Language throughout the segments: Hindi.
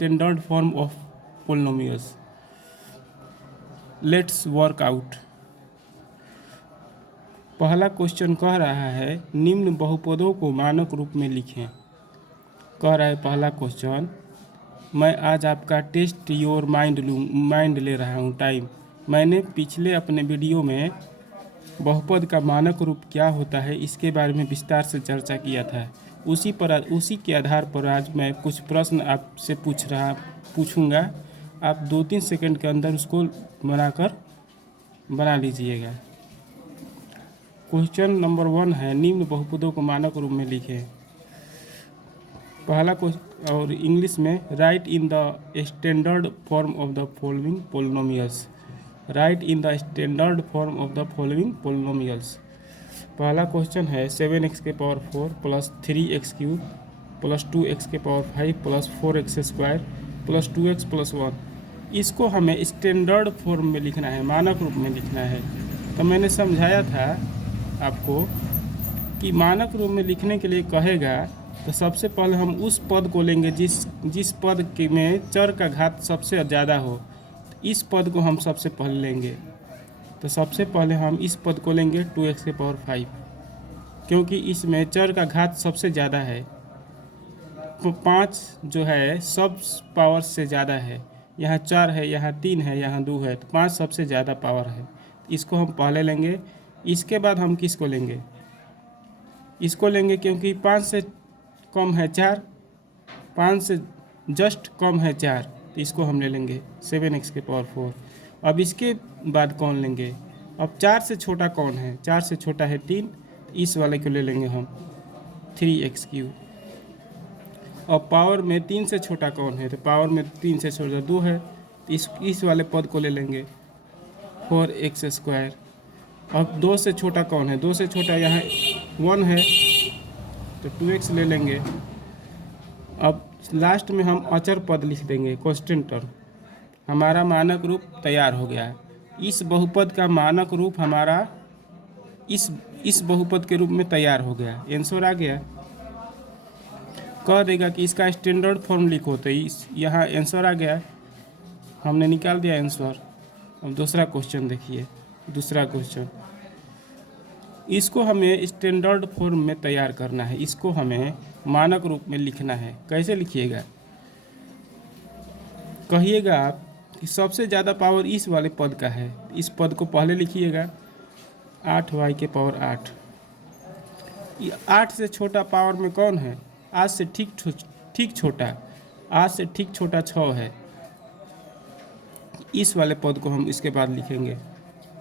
Standard form of polynomials. Let's work out. पहला क्वेश्चन कह रहा है निम्न बहुपदों को मानक रूप में लिखें। कह रहा है पहला क्वेश्चन, मैं आज आपका टेस्ट योर माइंड ले रहा हूँ टाइम। मैंने पिछले अपने वीडियो में बहुपद का मानक रूप क्या होता है इसके बारे में विस्तार से चर्चा किया था। उसी के आधार पर आज मैं कुछ प्रश्न आपसे पूछूंगा। आप 2-3 सेकंड के अंदर उसको बना लीजिएगा। क्वेश्चन नंबर 1 है निम्न बहुपदों को मानक रूप में लिखें। पहला क्वेश्चन और इंग्लिश में right in the standard form of the following polynomials. Right in the standard form of the following polynomials. पहला क्वेश्चन है 7x के power 4 plus 3x cube plus 2x के power 5 plus 4x square plus 2x plus 1। इसको हमें स्टैंडर्ड फॉर्म में लिखना है, मानक रूप में लिखना है। तो मैंने समझाया था आपको कि मानक रूप में लिखने के लिए कहेगा तो सबसे पहले हम उस पद को लेंगे जिस पद के में चर का घात सबसे ज़्यादा हो। इस पद को हम सबसे पहले लेंगे। तो सबसे पहले हम इस पद को लेंगे 2x के पावर 5, क्योंकि इसमें चर का घात सबसे ज़्यादा है। तो 5 जो है सब पावर से ज़्यादा है। यहाँ 4 है, यहाँ 3 है, यहाँ 2 है, तो 5 सबसे ज़्यादा पावर है। इसको हम पहले लेंगे। इसके बाद हम किसको लेंगे? इसको लेंगे क्योंकि 5 से कम है 4, 5 से जस्ट कम है 4, तो इसको हम ले लेंगे 7x के पावर 4। अब इसके बाद कौन लेंगे? अब 4 से छोटा कौन है? 4 से छोटा है 3, इस वाले को ले लेंगे हम 3x क्यूब। अब पावर में 3 से छोटा कौन है? तो पावर में 3 से छोटा 2 है, तो इस वाले पद को ले लेंगे 4x स्क्वायर। अब 2 से छोटा कौन है? 2 से छोटा यहाँ 1 है, तो 2x ले लेंगे। अब लास्ट में हम अचर पद लिख देंगे, कांस्टेंट टर्म। हमारा मानक रूप तैयार हो गया। इस बहुपद का मानक रूप हमारा इस बहुपद के रूप में तैयार हो गया। आंसर आ गया। कह देगा कि इसका स्टैंडर्ड फॉर्म लिखो, तो यहाँ आंसर आ गया, हमने निकाल दिया आंसर। अब दूसरा क्वेश्चन देखिए। दूसरा क्वेश्चन, इसको हमें स्टैंडर्ड फॉर्म में तैयार करना है। इसको हमें मानक रूप में लिखना है। कैसे लिखिएगा? कहिएगा आप कि सबसे ज़्यादा पावर इस वाले पद का है। इस पद को पहले लिखिएगा 8y के पावर 8। 8 से छोटा पावर में कौन है? 8 से ठीक छोटा, 8 से ठीक छोटा 6 है। इस वाले पद को हम इसके बाद लिखेंगे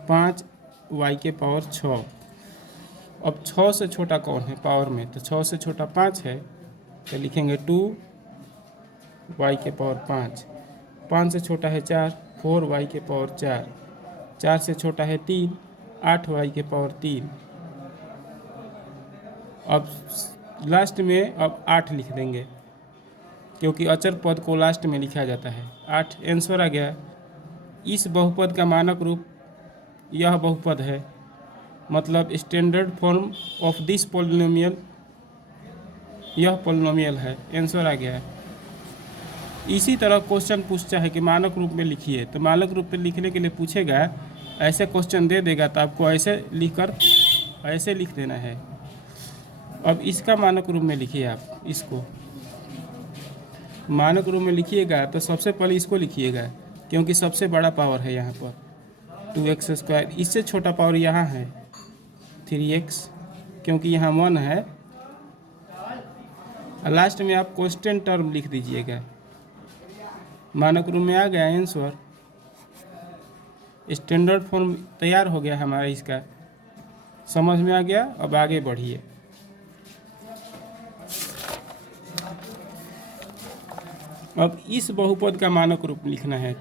5y के पावर 6। अब 6 से छोटा कौन है पावर में? तो 6 से छोटा 5 है, तो लिखेंगे 2y के पावर 5। 5 से छोटा है 4, 4y के पावर 4। 4 से छोटा है 3, 8y के पावर 3। अब लास्ट में अब 8 लिख देंगे, क्योंकि अचर पद को लास्ट में लिखा जाता है। 8 आंसर आ गया। इस बहुपद का मानक रूप यह बहुपद है, मतलब standard form of this polynomial यह पोलिनोमियल है। आंसर आ गया। इसी तरह क्वेश्चन पूछता है कि मानक रूप में लिखिए, तो मानक रूप में लिखने के लिए पूछेगा, ऐसे क्वेश्चन दे देगा तो आपको ऐसे लिख देना है। अब इसका मानक रूप में लिखिए। आप इसको मानक रूप में लिखिएगा तो सबसे पहले इसको लिखिएगा, क्योंकि सबसे बड़ा पावर है यहाँ पर 2x स्क्वायर। इससे छोटा पावर यहाँ है 3x, क्योंकि यहाँ 1 है। लास्ट में आप कांस्टेंट टर्म लिख दीजिएगा। मानक रूप में आ गया आंसर। स्टैंडर्ड फॉर्म तैयार हो गया हमारा। इसका समझ में आ गया। अब आगे बढ़िए। अब इस बहुपद का मानक रूप लिखना है,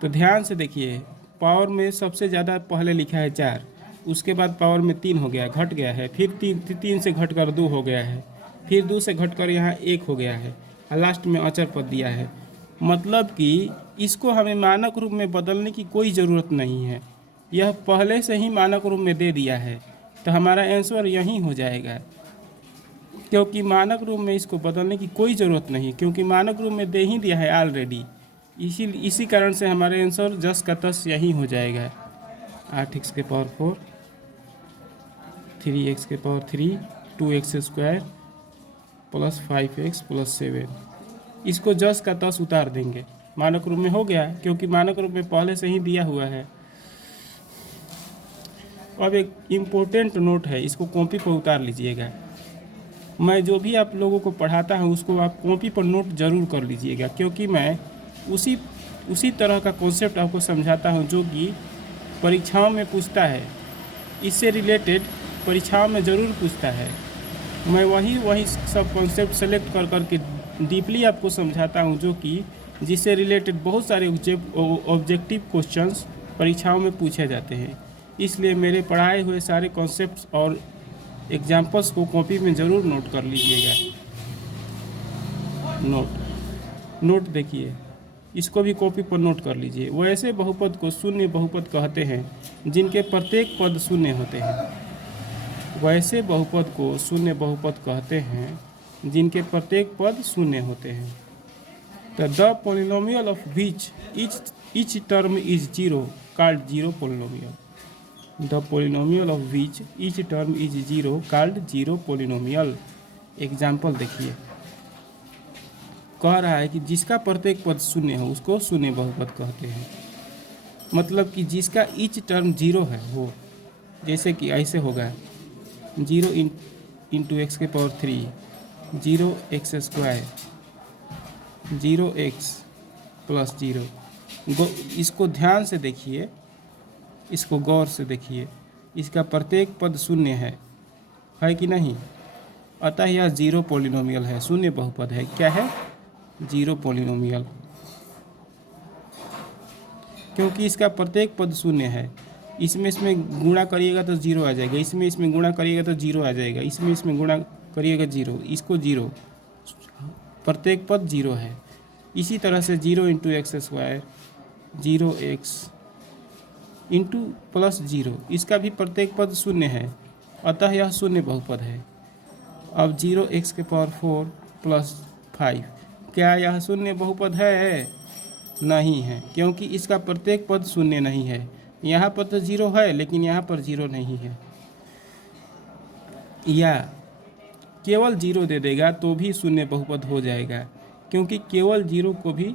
तो ध्यान से देखिए। पावर में सबसे ज़्यादा पहले लिखा है 4, उसके बाद पावर में 3 हो गया, घट गया है, फिर 3 से घटकर 2 हो गया है, फिर 2 से घटकर यहाँ 1 हो गया है, और लास्ट में अचर पद दिया है। मतलब कि इसको हमें मानक रूप में बदलने की कोई ज़रूरत नहीं है, यह पहले से ही मानक रूप में दे दिया है, तो हमारा आंसर यहीं हो जाएगा। क्योंकि मानक रूप में इसको बदलने की कोई ज़रूरत नहीं, क्योंकि मानक रूप में दे ही दिया है ऑलरेडी। इसी कारण से हमारे आंसर जस का तस यही हो जाएगा। 8x के पावर 4, 3x के power 3, 2x square plus 5x plus 7, इसको जस का तस उतार देंगे। मानक रूप में हो गया, क्योंकि मानक रूप में पहले से ही दिया हुआ है। अब एक इम्पोर्टेंट नोट है, इसको कॉपी पर उतार लीजिएगा। मैं जो भी आप लोगों को पढ़ाता हूँ उसको आप कॉपी पर नोट ज़रूर कर लीजिएगा, क्योंकि मैं उसी तरह का कॉन्सेप्ट आपको समझाता हूँ जो कि परीक्षाओं में पूछता है। इससे रिलेटेड परीक्षाओं में ज़रूर पूछता है। मैं वही सब कॉन्सेप्ट सेलेक्ट कर करके डीपली आपको समझाता हूँ, जो कि जिससे रिलेटेड बहुत सारे ऑब्जेक्टिव क्वेश्चंस परीक्षाओं में पूछे जाते हैं। इसलिए मेरे पढ़ाए हुए सारे कॉन्सेप्ट्स और एग्जाम्पल्स को कॉपी में ज़रूर नोट कर लीजिएगा। नोट देखिए, इसको भी कॉपी पर नोट कर लीजिए। वैसे बहुपद को शून्य बहुपद कहते हैं जिनके प्रत्येक पद शून्य होते हैं। वैसे बहुपद को शून्य बहुपद कहते हैं जिनके प्रत्येक पद शून्य होते हैं। तो the polynomial of which each term is zero called zero polynomial. The polynomial of which each term is zero called zero polynomial. Example देखिए, कह रहा है कि जिसका प्रत्येक पद शून्य हो उसको शून्य बहुपद कहते हैं। मतलब कि जिसका ईच टर्म जीरो है वो, जैसे कि ऐसे होगा 0 इंटू एक्स के power 3, 0x square, 0x plus 0। इसको ध्यान से देखिए, इसको गौर से देखिए, इसका प्रत्येक पद शून्य है कि नहीं? अतः यह जीरो पॉलिनोमियल है, शून्य बहुपद है। क्या है? Zero polynomial. क्योंकि इसका प्रत्येक पद शून्य है। इसमें गुणा करिएगा तो जीरो आ जाएगा, इसमें गुणा करिएगा तो जीरो आ जाएगा, इसमें गुणा करिएगा जीरो, इसको जीरो, प्रत्येक पद जीरो है। इसी तरह से 0 into x square, 0x into plus 0, इसका भी प्रत्येक पद शून्य है, अतः यह शून्य बहुपद है। अब 0x के पावर 4 प्लस 5, क्या यह शून्य बहुपद है? नहीं है, क्योंकि इसका प्रत्येक पद शून्य नहीं है। यहाँ पर तो 0 है लेकिन यहाँ पर 0 नहीं है। या केवल 0 दे देगा तो भी शून्य बहुपद हो जाएगा, क्योंकि केवल 0 को भी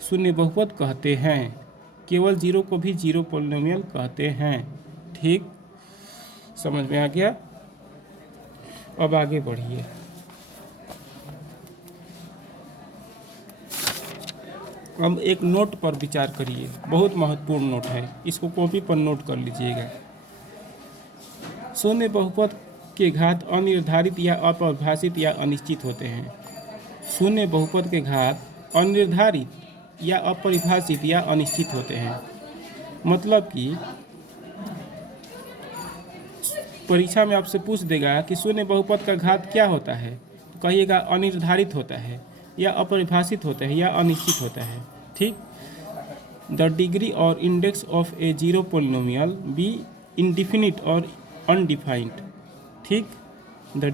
शून्य बहुपद कहते हैं। केवल 0 को भी जीरो पॉलिनोमियल कहते हैं। ठीक, समझ में आ गया? अब आगे बढ़िए। अब एक नोट पर विचार करिए, बहुत महत्वपूर्ण नोट है, इसको कॉपी पर नोट कर लीजिएगा। शून्य बहुपद के घात अनिर्धारित या अपरिभाषित या अनिश्चित होते हैं। शून्य बहुपद के घात अनिर्धारित या अपरिभाषित या अनिश्चित होते हैं। मतलब कि परीक्षा में आपसे पूछ देगा कि शून्य बहुपद का घात क्या होता है, तो कहिएगा अनिर्धारित होता है, या अपरिभाषित होता है, या अनिश्चित होता है। ठीक। द डिग्री और index of a zero polynomial be indefinite और अनडिफाइंड। ठीक। द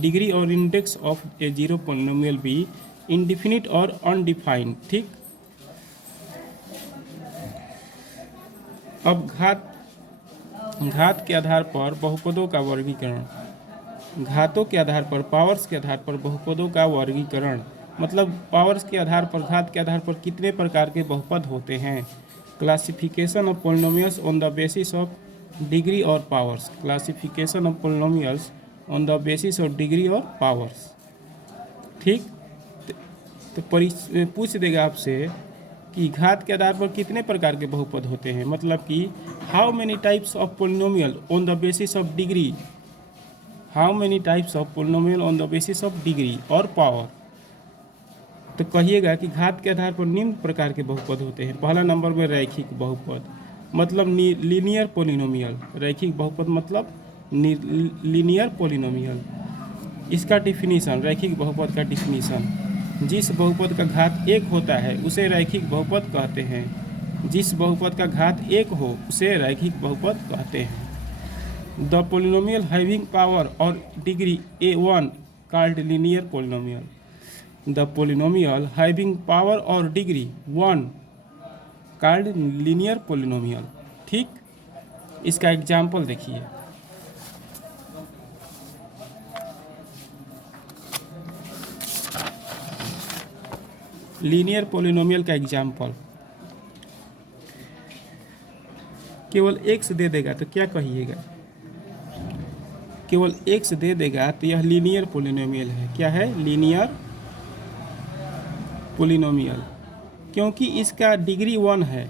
डिग्री और index of a zero polynomial be indefinite और अनडिफाइंड। ठीक। अब घात के आधार पर बहुपदों का वर्गीकरण। घातों के आधार पर, पावर्स के आधार पर बहुपदों का वर्गीकरण, मतलब पावर्स के आधार पर, घात के आधार पर कितने प्रकार के बहुपद होते हैं। Classification of polynomials on the basis of degree और powers. Classification of polynomials on the basis of degree और पावर्स। ठीक। तो पूछ देगा आपसे कि घात के आधार पर कितने प्रकार के बहुपद होते हैं, मतलब कि how many types of polynomial on the basis of degree, how many types of polynomial on the basis of degree और पावर। तो कहिएगा कि घात के आधार पर निम्न प्रकार के बहुपद होते हैं। पहला नंबर में रैखिक बहुपद, मतलब लीनियर पोलिनोमियल। रैखिक बहुपद मतलब लीनियर पोलिनोमियल। इसका डिफिनीशन, रैखिक बहुपद का डिफिनीशन, जिस बहुपद का घात 1 होता है उसे रैखिक बहुपद कहते हैं। जिस बहुपद का घात 1 हो उसे रैखिक बहुपद कहते हैं। द पोलिनोमियल हैविंग पावर और degree a1 called linear polynomial. The polynomial having power or degree 1 called linear polynomial. ठीक, इसका एग्जाम्पल देखिए। लीनियर पोलिनोमियल का एग्जाम्पल, केवल x दे देगा तो क्या कहिएगा? केवल x दे देगा तो यह लीनियर पोलिनोमियल है। क्या है? लीनियर पोलिनोमियल, क्योंकि इसका डिग्री 1 है,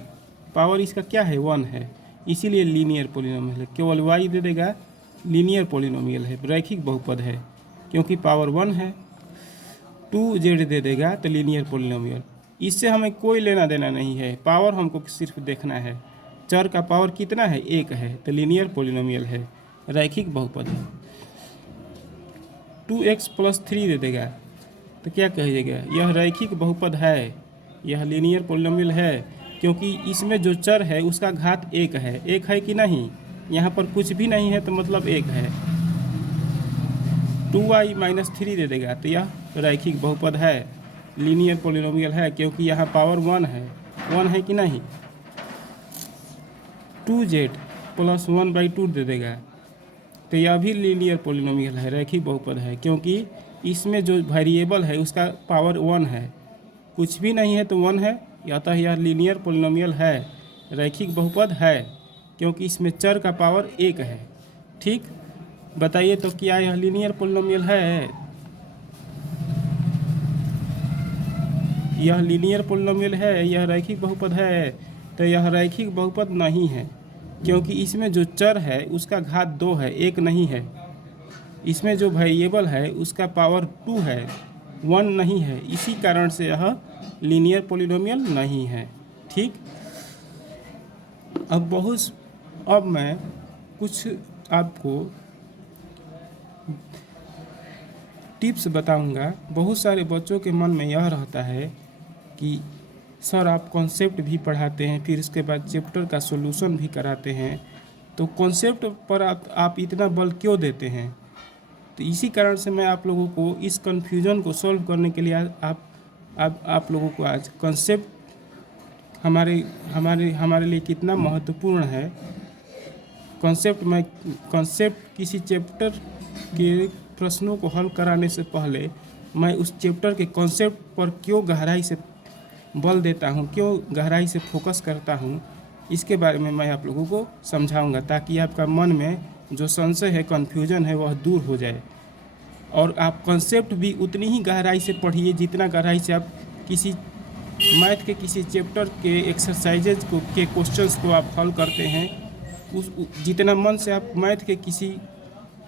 पावर इसका क्या है? 1 है, इसीलिए लीनियर पोलिनोमियल है। केवल y दे देगा, लीनियर पोलिनोमियल है, रैखिक बहुपद है, क्योंकि पावर 1 है। 2z दे देगा तो लीनियर पोलिनोमियल। इससे हमें कोई लेना देना नहीं है, पावर हमको सिर्फ देखना है। चर का पावर कितना है? 1 है, तो लीनियर पोलिनोमियल है, रैखिक बहुपद है। 2x + 3 दे देगा तो क्या कहिएगा? यह रैखिक बहुपद है, यह लीनियर पोलिनोमियल है, क्योंकि इसमें जो चर है उसका घात 1 है। 1 है कि नहीं? यहाँ पर कुछ भी नहीं है तो मतलब 1 है। 2y - 3 दे देगा तो यह रैखिक बहुपद है, लीनियर पोलिनोमियल है, क्योंकि यहाँ पावर 1 है। 1 है कि नहीं? 2z + 1/2 दे देगा तो यह भी लीनियर पोलिनोमियल है, रैखिक बहुपद है, क्योंकि इसमें जो वेरिएबल है उसका पावर 1 है। कुछ भी नहीं है तो 1 है, अतः यह लीनियर पोलिनोमियल है, रैखिक बहुपद है, क्योंकि इसमें चर का पावर 1 है। ठीक, बताइए तो क्या यह लीनियर पोलिनोमियल है? यह लीनियर पोलिनोमियल है, यह रैखिक बहुपद है? तो यह रैखिक बहुपद नहीं है, क्योंकि इसमें जो चर है उसका घात 2 है, 1 नहीं है। इसमें जो वेरिएबल है उसका पावर 2 है, 1 नहीं है, इसी कारण से यह लीनियर पोलिनोमियल नहीं है। ठीक, अब मैं कुछ आपको टिप्स बताऊंगा। बहुत सारे बच्चों के मन में यह रहता है कि सर आप कॉन्सेप्ट भी पढ़ाते हैं, फिर इसके बाद चैप्टर का सॉल्यूशन भी कराते हैं, तो कॉन्सेप्ट पर आप इतना बल क्यों देते हैं? तो इसी कारण से मैं आप लोगों को इस कन्फ्यूजन को सॉल्व करने के लिए आप लोगों को आज कॉन्सेप्ट हमारे लिए कितना महत्वपूर्ण है। कॉन्सेप्ट किसी चैप्टर के प्रश्नों को हल कराने से पहले मैं उस चैप्टर के कॉन्सेप्ट पर क्यों गहराई से बल देता हूँ, क्यों गहराई से फोकस करता हूँ, इसके बारे में मैं आप लोगों को समझाऊंगा, ताकि आपका मन में जो संशय है, कन्फ्यूजन है, वह दूर हो जाए। और आप कॉन्सेप्ट भी उतनी ही गहराई से पढ़िए जितना गहराई से आप किसी मैथ के किसी चैप्टर के एक्सरसाइजेज के क्वेश्चंस को आप हल करते हैं। जितना मन से आप मैथ के किसी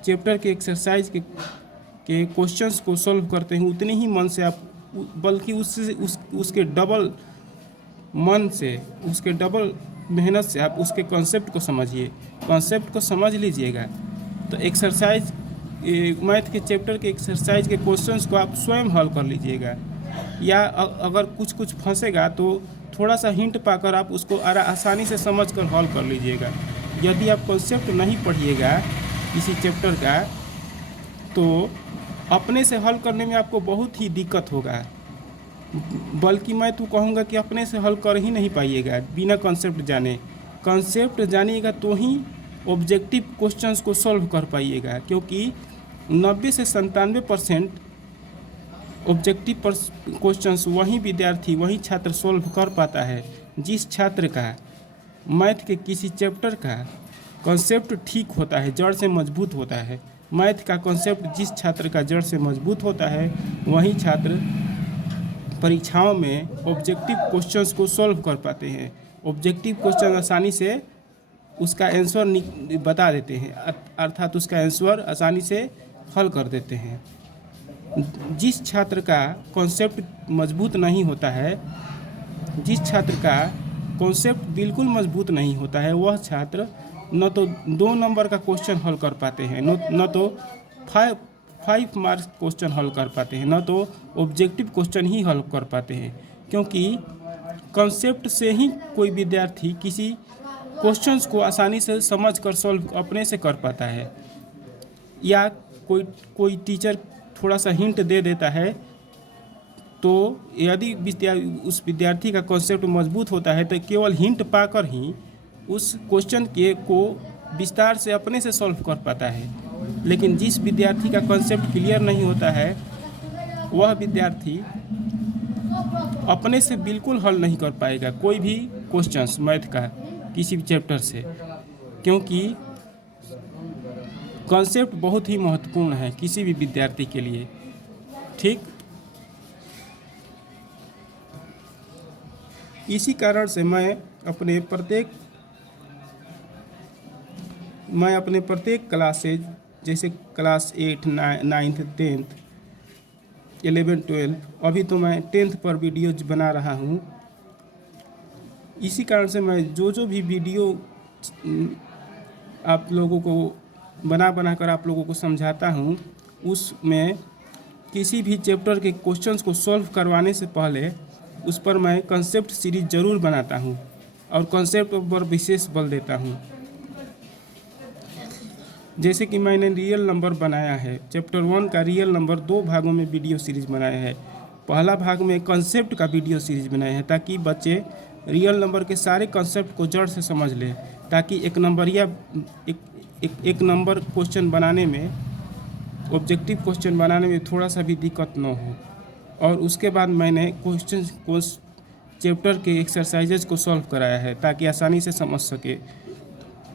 चैप्टर के एक्सरसाइज के क्वेश्चंस को सॉल्व करते हैं, उतने ही मन से आप, बल्कि उसके डबल मन से, उसके डबल मेहनत से आप उसके कॉन्सेप्ट को समझिए। कॉन्सेप्ट को समझ लीजिएगा तो एक्सरसाइज, मैथ के चैप्टर के एक्सरसाइज के क्वेश्चंस को आप स्वयं हल कर लीजिएगा, या अगर कुछ फंसेगा तो थोड़ा सा हिंट पाकर आप उसको आसानी से समझ कर हल कर लीजिएगा। यदि आप कॉन्सेप्ट नहीं पढ़िएगा किसी चैप्टर का तो अपने से हल करने में आपको बहुत ही दिक्कत होगा, बल्कि मैं तो कहूँगा कि अपने से हल कर ही नहीं पाइएगा बिना कॉन्सेप्ट जाने। कॉन्सेप्ट जानिएगा तो ही ऑब्जेक्टिव क्वेश्चंस को सॉल्व कर पाइएगा, क्योंकि 90 से 97% ऑब्जेक्टिव क्वेश्चंस वही विद्यार्थी, वही छात्र सॉल्व कर पाता है जिस छात्र का मैथ के किसी चैप्टर का कॉन्सेप्ट ठीक होता है, जड़ से मजबूत होता है। मैथ का कॉन्सेप्ट जिस छात्र का जड़ से मजबूत होता है, वही छात्र परीक्षाओं में ऑब्जेक्टिव क्वेश्चंस को सॉल्व कर पाते हैं। ऑब्जेक्टिव क्वेश्चन आसानी से उसका आंसर बता देते हैं, अर्थात उसका आंसर आसानी से हल कर देते हैं। जिस छात्र का कॉन्सेप्ट मजबूत नहीं होता है, जिस छात्र का कॉन्सेप्ट बिल्कुल मजबूत नहीं होता है, वह छात्र न तो 2 नंबर का क्वेश्चन हल कर पाते हैं, न तो 5 मार्क्स क्वेश्चन हल कर पाते हैं, न तो ऑब्जेक्टिव क्वेश्चन ही हल कर पाते हैं। क्योंकि कॉन्सेप्ट से ही कोई विद्यार्थी किसी क्वेश्चंस को आसानी से समझ कर सॉल्व अपने से कर पाता है, या कोई टीचर थोड़ा सा हिंट दे देता है, तो यदि उस विद्यार्थी का कॉन्सेप्ट मजबूत होता है तो केवल हिंट पाकर ही उस क्वेश्चन को विस्तार से अपने से सॉल्व कर पाता है। लेकिन जिस विद्यार्थी का कॉन्सेप्ट क्लियर नहीं होता है, वह विद्यार्थी अपने से बिल्कुल हल नहीं कर पाएगा कोई भी क्वेश्चंस मैथ का किसी भी चैप्टर से, क्योंकि कॉन्सेप्ट बहुत ही महत्वपूर्ण है किसी भी विद्यार्थी के लिए। ठीक, इसी कारण से मैं अपने प्रत्येक क्लासेज, जैसे क्लास 8, 9th, 10th, 11, 12, अभी तो मैं 10th पर वीडियोज बना रहा हूँ। इसी कारण से मैं जो भी वीडियो आप लोगों को बना कर आप लोगों को समझाता हूँ, उसमें किसी भी चैप्टर के क्वेश्चंस को सॉल्व करवाने से पहले उस पर मैं कंसेप्ट सीरीज ज़रूर बनाता हूँ और कंसेप्ट पर विशेष बल देता हूँ। जैसे कि मैंने रियल नंबर बनाया है, चैप्टर 1 का रियल नंबर 2 भागों में वीडियो सीरीज बनाया है। पहला भाग में कंसेप्ट का वीडियो सीरीज बनाया है ताकि बच्चे रियल नंबर के सारे कंसेप्ट को जड़ से समझ लें, ताकि एक नंबर क्वेश्चन बनाने में, ऑब्जेक्टिव क्वेश्चन बनाने में थोड़ा सा भी दिक्कत न हो। और उसके बाद मैंने चैप्टर के एक्सरसाइजेज को सॉल्व कराया है ताकि आसानी से समझ सके।